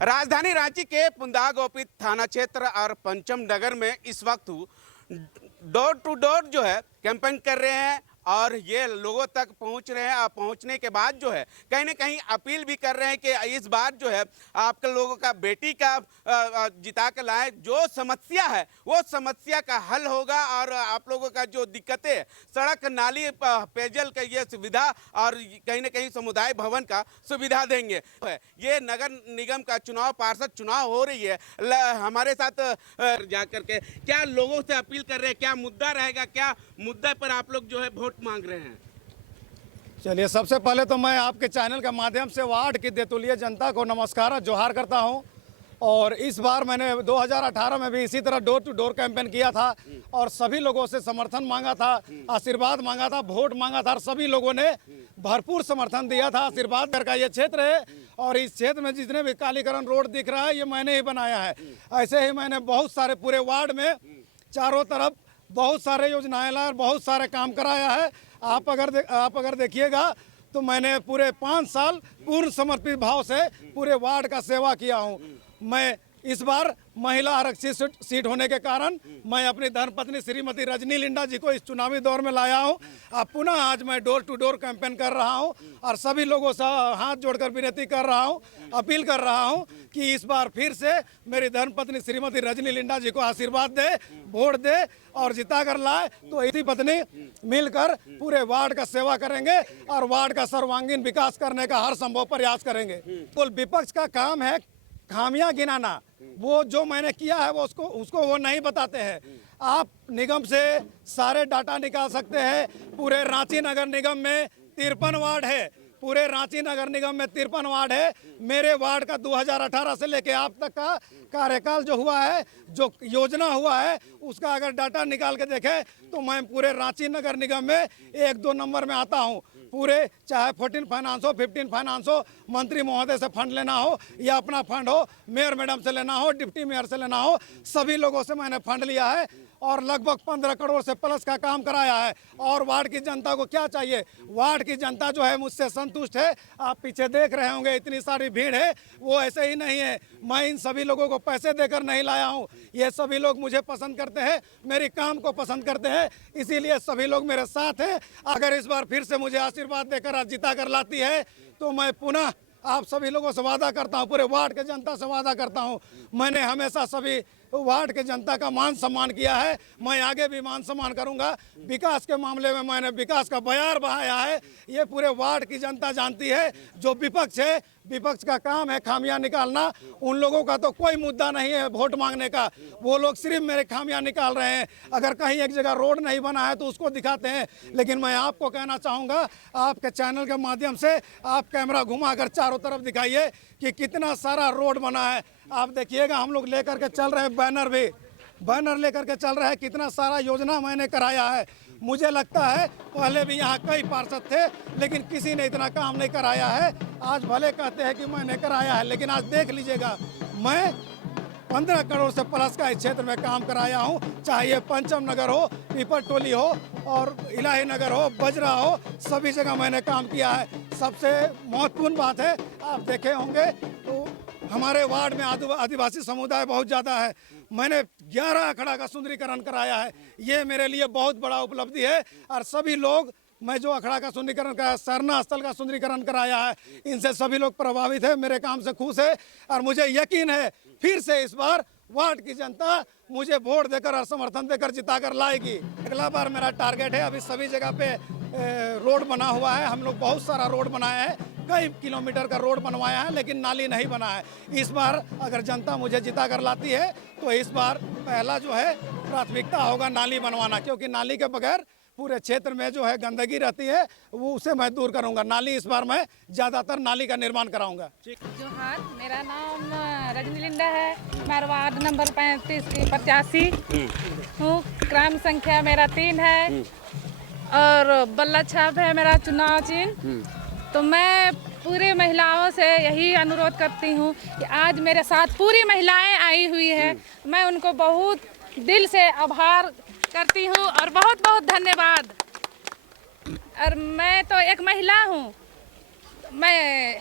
राजधानी रांची के पुंदा गोपी थाना क्षेत्र और पंचम नगर में इस वक्त डोर टू डोर जो है कैंपेन कर रहे हैं और ये लोगों तक पहुंच रहे हैं। और पहुंचने के बाद जो है कहीं ना कहीं अपील भी कर रहे हैं कि इस बार जो है आपके लोगों का बेटी का जिता कर लाए, जो समस्या है वो समस्या का हल होगा और आप लोगों का जो दिक्कतें, सड़क नाली पेयजल का ये सुविधा और कहीं ना कहीं समुदाय भवन का सुविधा देंगे। ये नगर निगम का चुनाव, पार्षद चुनाव हो रही है। हमारे साथ जा करके क्या लोगों से अपील कर रहे हैं, क्या मुद्दा रहेगा, क्या मुद्दे पर आप लोग जो है वोट मांग रहे हैं? चलिए, सबसे पहले तो मैं आपके चैनल के माध्यम से वार्ड की देतुलिया जनता को नमस्कार और जोहार करता हूं। और इस बार मैंने 2018 में भी इसी तरह डोर टू डोर कैंपेन किया था और सभी लोगों से समर्थन मांगा था, आशीर्वाद मांगा था, वोट मांगा था और सभी लोगों ने भरपूर समर्थन दिया था। आशीर्वाद का ये क्षेत्र है और इस क्षेत्र में जितने भी कालीकरण रोड दिख रहा है ये मैंने ही बनाया है। ऐसे ही मैंने बहुत सारे पूरे वार्ड में चारों तरफ बहुत सारे योजनाएं लाए और बहुत सारे काम कराया है। आप अगर देखिएगा तो मैंने पूरे 5 साल पूर्ण समर्पित भाव से पूरे वार्ड का सेवा किया हूं। मैं इस बार महिला आरक्षित सीट होने के कारण मैं अपनी धर्मपत्नी श्रीमती रजनी लिंडा जी को इस चुनावी दौर में लाया हूं। अब पुनः आज मैं डोर टू डोर कैंपेन कर रहा हूं और सभी लोगों से हाथ जोड़कर विनती कर रहा हूं, अपील कर रहा हूं कि इस बार फिर से मेरी धर्मपत्नी श्रीमती रजनी लिंडा जी को आशीर्वाद दे, वोट दे और जिता कर लाए तो इसी पत्नी मिलकर पूरे वार्ड का सेवा करेंगे और वार्ड का सर्वांगीण विकास करने का हर संभव प्रयास करेंगे। कुल विपक्ष का काम है खामियां गिनाना, वो जो मैंने किया है वो उसको वो नहीं बताते हैं। आप निगम से सारे डाटा निकाल सकते हैं। पूरे रांची नगर निगम में 53 वार्ड है, पूरे रांची नगर निगम में 53 वार्ड है। मेरे वार्ड का 2018 से लेके आप तक का कार्यकाल जो हुआ है, जो योजना हुआ है, उसका अगर डाटा निकाल के देखें तो मैं पूरे रांची नगर निगम में 1-2 नंबर में आता हूं। पूरे चाहे 14 फाइनेंस हो, 15 फाइनेंस हो, मंत्री महोदय से फंड लेना हो या अपना फंड हो, मेयर मैडम से लेना हो, डिप्टी मेयर से लेना हो, सभी लोगों से मैंने फंड लिया है और लगभग 15 करोड़ से प्लस का काम कराया है। और वार्ड की जनता को क्या चाहिए? वार्ड की जनता जो है मुझसे संतुष्ट है। आप पीछे देख रहे होंगे इतनी सारी भीड़ है, वो ऐसे ही नहीं है। मैं इन सभी लोगों को पैसे देकर नहीं लाया हूँ। ये सभी लोग मुझे पसंद करते हैं, मेरे काम को पसंद करते हैं, इसीलिए सभी लोग मेरे साथ हैं। अगर इस बार फिर से मुझे आशीर्वाद देकर जिता कर लाती है तो मैं पुनः आप सभी लोगों से वादा करता हूं, पूरे वार्ड के जनता से वादा करता हूं, मैंने हमेशा सभी वार्ड के जनता का मान सम्मान किया है, मैं आगे भी मान सम्मान करूंगा। विकास के मामले में मैंने विकास का बयार बहाया है, ये पूरे वार्ड की जनता जानती है। जो विपक्ष है, विपक्ष का काम है खामियां निकालना। उन लोगों का तो कोई मुद्दा नहीं है वोट मांगने का, वो लोग सिर्फ मेरे खामियां निकाल रहे हैं। अगर कहीं एक जगह रोड नहीं बना है तो उसको दिखाते हैं, लेकिन मैं आपको कहना चाहूँगा, आपके चैनल के माध्यम से आप कैमरा घुमाकर चारों तरफ दिखाइए कि कितना सारा रोड बना है। आप देखिएगा, हम लोग लेकर के चल रहे हैं, बैनर लेकर के चल रहे हैं, कितना सारा योजना मैंने कराया है। मुझे लगता है पहले भी यहाँ कई पार्षद थे लेकिन किसी ने इतना काम नहीं कराया है। आज भले कहते हैं कि मैंने कराया है, लेकिन आज देख लीजिएगा, मैं 15 करोड़ से प्लस का इस क्षेत्र में काम कराया हूँ। चाहे ये पंचम नगर हो, पीपर टोली हो और इलाही नगर हो, बजरा हो, सभी जगह मैंने काम किया है। सबसे महत्वपूर्ण बात है, आप देखे होंगे तो हमारे वार्ड में आदिवासी समुदाय बहुत ज़्यादा है। मैंने 11 अखाड़ा का सुंदरीकरण कराया है, ये मेरे लिए बहुत बड़ा उपलब्धि है। और सभी लोग, मैं जो अखाड़ा का सुंदरीकरण कराया, सरना स्थल का सुंदरीकरण कराया है, इनसे सभी लोग प्रभावित है, मेरे काम से खुश है। और मुझे यकीन है फिर से इस बार वार्ड की जनता मुझे वोट देकर और समर्थन देकर जिता कर लाएगी। अगला बार मेरा टारगेट है, अभी सभी जगह पे रोड बना हुआ है, हम लोग बहुत सारा रोड बनाया है, कई किलोमीटर का रोड बनवाया है, लेकिन नाली नहीं बना है। इस बार अगर जनता मुझे जिता कर लाती है तो इस बार पहला जो है प्राथमिकता होगा नाली बनवाना, क्योंकि नाली के बगैर पूरे क्षेत्र में जो है गंदगी रहती है, वो उसे मैं दूर करूंगा। नाली इस बार मैं ज़्यादातर नाली का निर्माण कराऊंगा। जोहार, मेरा नाम रजनी लिंडा है, मैं वार्ड नंबर 85 हूँ, ग्राम संख्या मेरा 3 है और बल्ला छाप है मेरा चुनाव चिन्ह। तो मैं पूरी महिलाओं से यही अनुरोध करती हूँ कि आज मेरे साथ पूरी महिलाएं आई हुई है, मैं उनको बहुत दिल से आभार करती हूँ और बहुत बहुत धन्यवाद। और मैं तो एक महिला हूँ, मैं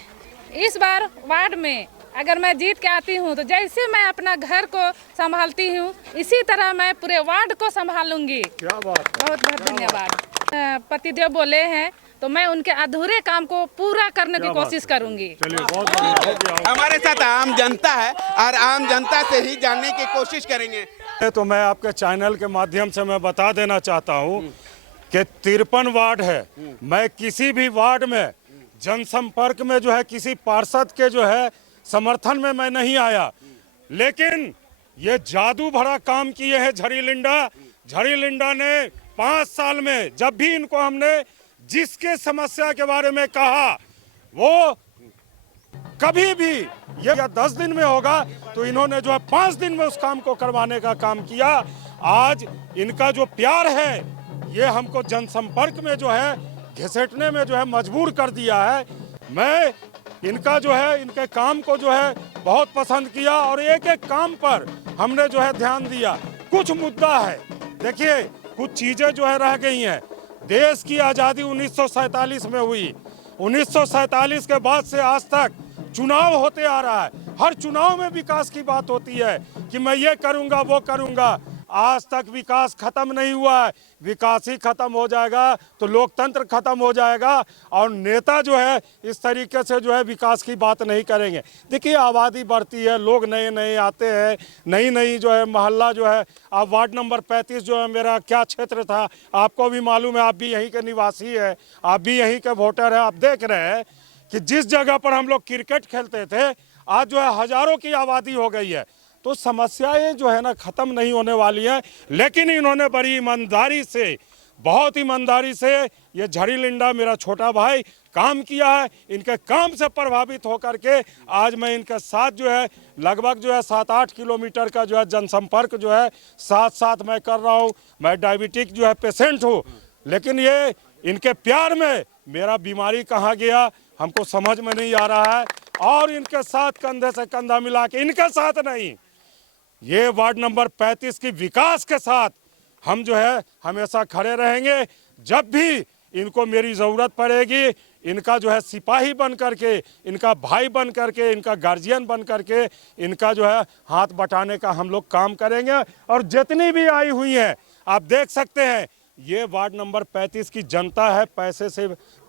इस बार वार्ड में अगर मैं जीत के आती हूँ तो जैसे मैं अपना घर को संभालती हूँ इसी तरह मैं पूरे वार्ड को संभालूंगी। क्या बात है। बहुत बहुत धन्यवाद। पतिदेव बोले हैं तो मैं उनके अधूरे काम को पूरा करने की कोशिश करूंगी। चलिए बहुत बहुत हो गया। हमारे साथ आम जनता है और आम जनता से ही जानने की कोशिश करेंगे। तो मैं आपके चैनल के माध्यम से मैं बता देना चाहता हूँ कि 53 वार्ड है। मैं किसी भी वार्ड में जनसंपर्क में जो है किसी पार्षद के जो है समर्थन में मैं नहीं आया, लेकिन ये जादू भरा काम किए हैं झरी लिंडा ने 5 साल में। जब भी इनको हमने जिसके समस्या के बारे में कहा वो कभी भी ये या 10 दिन में होगा तो इन्होंने जो है 5 दिन में उस काम को करवाने का काम किया। आज इनका जो प्यार है ये हमको जनसंपर्क में जो है घसीटने में जो है मजबूर कर दिया है। मैं इनका जो है इनके काम को जो है बहुत पसंद किया और एक एक काम पर हमने जो है ध्यान दिया। कुछ मुद्दा है, देखिए कुछ चीजें जो है रह गई हैं। देश की आज़ादी 1947 में हुई। 1947 के बाद से आज तक चुनाव होते आ रहा है। हर चुनाव में विकास की बात होती है कि मैं ये करूंगा वो करूंगा। आज तक विकास खत्म नहीं हुआ है। विकास ही खत्म हो जाएगा तो लोकतंत्र खत्म हो जाएगा और नेता जो है इस तरीके से जो है विकास की बात नहीं करेंगे। देखिए आबादी बढ़ती है, लोग नए नए आते हैं, नई नई जो है मोहल्ला जो है। आप वार्ड नंबर 35 जो है मेरा क्या क्षेत्र था आपको भी मालूम है, आप भी यहीं के निवासी है, आप भी यहीं के वोटर है। आप देख रहे हैं कि जिस जगह पर हम लोग क्रिकेट खेलते थे आज जो है हजारों की आबादी हो गई है। तो समस्याएं जो है ना खत्म नहीं होने वाली हैं, लेकिन इन्होंने बड़ी ईमानदारी से, बहुत ईमानदारी से ये झरी लिंडा मेरा छोटा भाई काम किया है। इनके काम से प्रभावित होकर के आज मैं इनके साथ जो है लगभग जो है 7-8 किलोमीटर का जो है जनसंपर्क जो है साथ मैं कर रहा हूँ। मैं डायबिटिक जो है पेशेंट हूँ, लेकिन ये इनके प्यार में मेरा बीमारी कहाँ गया हमको समझ में नहीं आ रहा है। और इनके साथ कंधे से कंधा मिला के, इनके साथ नहीं, ये वार्ड नंबर 35 की विकास के साथ हम जो है हमेशा खड़े रहेंगे। जब भी इनको मेरी ज़रूरत पड़ेगी इनका जो है सिपाही बन करके, इनका भाई बन करके, इनका गार्जियन बन करके इनका जो है हाथ बटाने का हम लोग काम करेंगे। और जितनी भी आई हुई हैं आप देख सकते हैं ये वार्ड नंबर 35 की जनता है,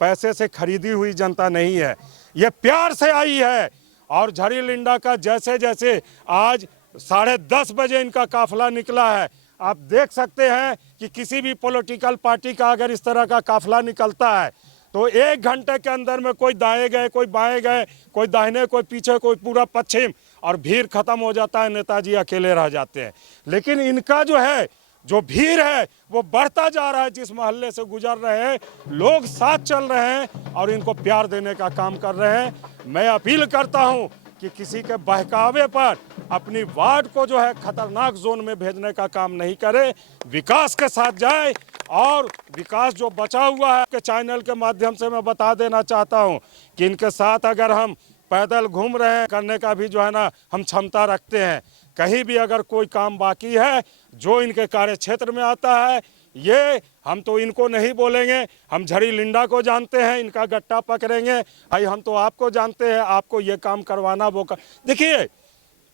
पैसे से खरीदी हुई जनता नहीं है, ये प्यार से आई है। और झरी लिंडा का जैसे जैसे आज 10:30 बजे इनका काफिला निकला है। आप देख सकते हैं कि किसी भी पॉलिटिकल पार्टी का अगर इस तरह का काफिला निकलता है तो 1 घंटे के अंदर में कोई दाएं गए, कोई बाएं गए, कोई दाहिने, कोई पीछे, कोई पूरा पश्चिम, और भीड़ खत्म हो जाता है, नेताजी अकेले रह जाते हैं। लेकिन इनका जो है जो भीड़ है वो बढ़ता जा रहा है। जिस मोहल्ले से गुजर रहे हैं लोग साथ चल रहे हैं और इनको प्यार देने का काम कर रहे हैं। मैं अपील करता हूं कि किसी के बहकावे पर अपनी वार्ड को जो है खतरनाक जोन में भेजने का काम नहीं करे, विकास के साथ जाए। और विकास जो बचा हुआ है के चैनल के माध्यम से मैं बता देना चाहता हूं कि इनके साथ अगर हम पैदल घूम रहे हैं करने का भी जो है ना हम क्षमता रखते हैं। कहीं भी अगर कोई काम बाकी है जो इनके कार्य क्षेत्र में आता है, ये हम तो इनको नहीं बोलेंगे, हम झरी लिंडा को जानते हैं, इनका गट्टा पकड़ेंगे। भाई हम तो आपको जानते हैं, आपको ये काम करवाना वो देखिए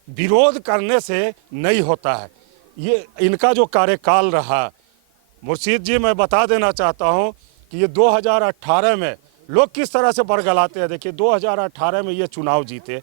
विरोध करने से नहीं होता है। ये इनका जो कार्यकाल रहा मुर्शीद जी, मैं बता देना चाहता हूँ कि ये 2018 में लोग किस तरह से बरगलाते हैं। देखिए 2018 में ये चुनाव जीते,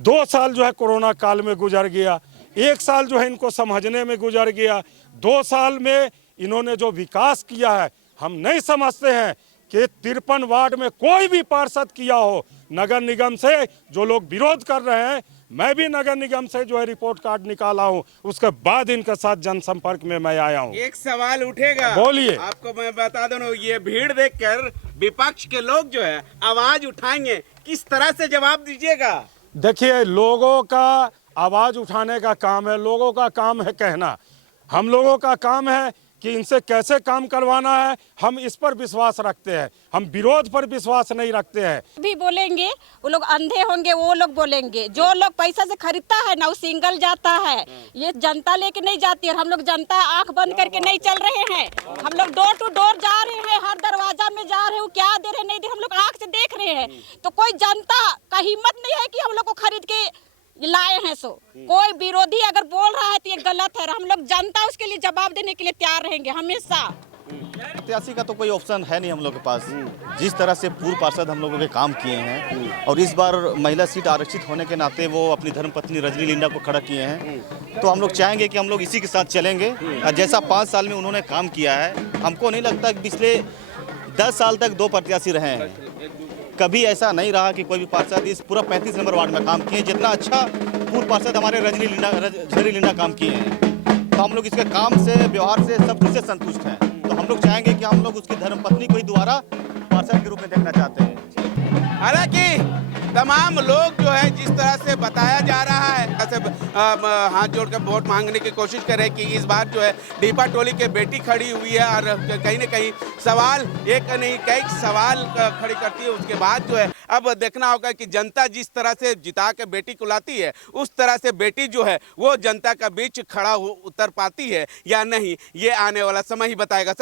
2 साल जो है कोरोना काल में गुजर गया, 1 साल जो है इनको समझने में गुजर गया। 2 साल में इन्होंने जो विकास किया है हम नहीं समझते हैं कि 53 वार्ड में कोई भी पार्षद किया हो। नगर निगम से जो लोग विरोध कर रहे हैं, मैं भी नगर निगम से जो है रिपोर्ट कार्ड निकाला हूं, उसके बाद इनके साथ जनसंपर्क में मैं आया हूं। एक सवाल उठेगा, बोलिए। आपको मैं बता दूं, ये भीड़ देखकर विपक्ष के लोग जो है आवाज उठाएंगे, किस तरह से जवाब दीजिएगा? देखिए लोगों का आवाज उठाने का काम है, लोगों का काम है कहना। हम लोगों का काम है कि इनसे कैसे काम करवाना है, हम इस पर विश्वास रखते हैं। हम विरोध पर विश्वास नहीं रखते हैं। भी बोलेंगे वो लोग अंधे होंगे, वो लोग बोलेंगे। जो लोग पैसा से खरीदता है ना वो सिंगल जाता है, ये जनता लेके नहीं जाती है। हम लोग जनता आंख बंद करके नहीं चल रहे हैं, हम लोग डोर टू डोर जा रहे हैं, हर दरवाजा में जा रहे हैं, क्या दे रहे नहीं दे, हम लोग आंख से देख रहे हैं। तो कोई जनता का हिम्मत नहीं है कि हम लोग को खरीद के लाए हैं। सो कोई विरोधी अगर बोल रहा है तो ये गलत है, हम लोग जनता उसके लिए जवाब देने के लिए तैयार रहेंगे हमेशा। प्रत्याशी का तो कोई ऑप्शन है नहीं हम लोग के पास। जिस तरह से पूर्व पार्षद हम लोगों के काम किए हैं और इस बार महिला सीट आरक्षित होने के नाते वो अपनी धर्मपत्नी रजनी लिंडा को खड़ा किए हैं, तो हम लोग चाहेंगे कि हम लोग इसी के साथ चलेंगे। और जैसा 5 साल में उन्होंने काम किया है, हमको नहीं लगता कि पिछले 10 साल तक 2 प्रत्याशी रहे हैं, कभी ऐसा नहीं रहा कि कोई भी पार्षद इस पूरा 35 नंबर वार्ड में काम किए जितना अच्छा पूर्व पार्षद हमारे रजनी लिंडा काम किए हैं। तो हम लोग इसके काम से, व्यवहार से, सब कुछ से संतुष्ट हैं। तो हम लोग चाहेंगे कि हम लोग उसकी धर्मपत्नी को ही दोबारा पार्षद के रूप में देखना चाहते हैं। हालांकि तमाम लोग जो है जिस तरह से बताया जा रहा है, ऐसे हाथ जोड़कर वोट मांगने की कोशिश कर रहे हैं कि इस बार जो है दीपा टोली के बेटी खड़ी हुई है और कहीं ना कहीं सवाल एक नहीं कई सवाल खड़ी करती है। उसके बाद जो है अब देखना होगा कि जनता जिस तरह से जिता के बेटी को लाती है उस तरह से बेटी जो है वो जनता का बीच खड़ा उतर पाती है या नहीं, ये आने वाला समय ही बताएगा।